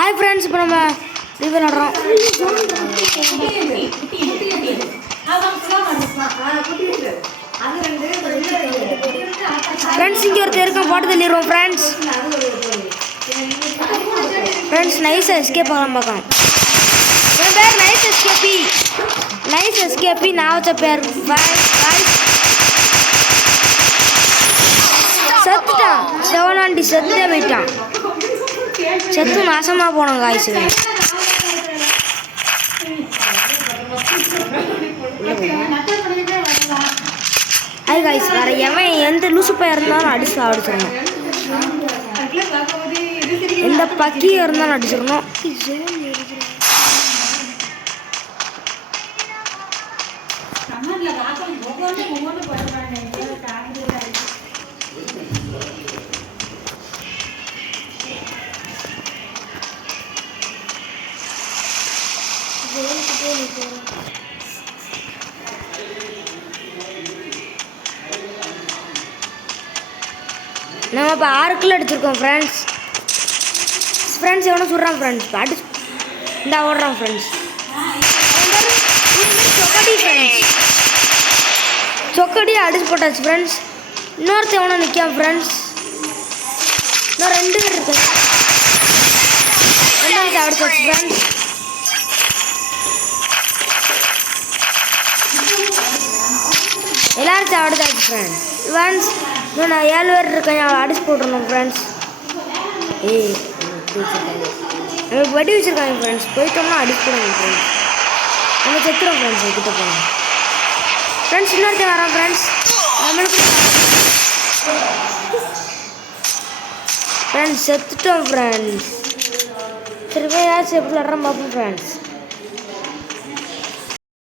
hi friends இப்போ நம்ம review நடறோம் friends இங்க ஒரு தேர்க்க போட்டு தள்ளிரோம் फ्रेंड्स நைஸ் எஸ்கேப் பார்க்கலாம் என் பேர் நைஸ் எஸ்கேபி நான் வச்ச பேர் गाइस செத்துட்டான் செவனாண்டி செத்தே போயிட்டான் செத்து நாசமா போனோம் गाइस हाय गाइस வேற எவன் எந்த லூசு பைய இருந்தாலும் அடிச்சு ஆடிச்சறணும் எந்த பக்கி இருந்தாலும் அடிச்சிரணும் சம்மர்ல காகம் ஒவ்வொரு போடுறானே தாங்கி நம்ம இப்போ 6 கிலோ அடிச்சிருக்கோம் ஃப்ரெண்ட்ஸ் எவனோ சொல்கிறான் ஃப்ரெண்ட்ஸ் அடி இந்த ஓடுறான் ஃப்ரெண்ட்ஸ் சொக்கடி அடிச்சு போட்டாச்சு ஃப்ரெண்ட்ஸ் இன்னொருத்த எவனோ நிற்கான் ஃப்ரெண்ட்ஸ் இன்னும் 2 பேர் இருக்கு ரெண்டாவது அடிச்சாச்சு ஃப்ரெண்ட்ஸ் எல்லாரும் சாப்பிடுதாச்சு ஃப்ரெண்ட்ஸ் இன்னும் நான் 7 பேர் இருக்கேன் அடிச்சு போட்டுருணும் ஃப்ரெண்ட்ஸ் எனக்கு வடி வச்சுருக்காங்க ஃப்ரெண்ட்ஸ் போயிட்டோம்னா அடிச்சு போடுங்க ஃப்ரெண்ட்ஸ் நம்ம செத்துறோம் ஃப்ரெண்ட்ஸ் கிட்ட போகணும் ஃப்ரெண்ட்ஸ் இன்னொருத்தர் வரோம் ஃப்ரெண்ட்ஸ் நம்மளுக்கு ஃப்ரெண்ட்ஸ் செத்துட்டோம் ஃப்ரெண்ட்ஸ் சரி போய் ஏதாச்சும் எப்படி விளாட்றோம் பார்ப்போம் ஃப்ரெண்ட்ஸ்